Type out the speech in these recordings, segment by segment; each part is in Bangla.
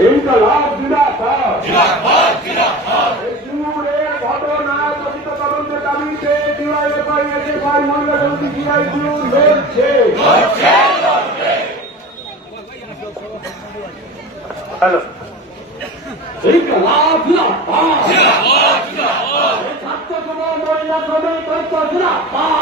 ইনকলাব জিন্দাবাদ এই সিঙ্গুরের ঘটনা তথিত তদন্তের দাবিতে ডিওয়াইএফআই এসএফআই মহিলা সমিতি সিআইটিউ লড়ছে। হ্যালো। ইনকলাব জিন্দাবাদ ছাত্র সমাজ মহিলা ঐক্য জিন্দাবাদ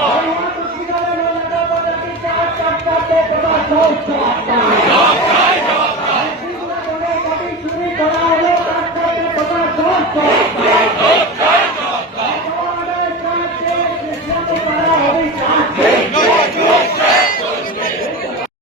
no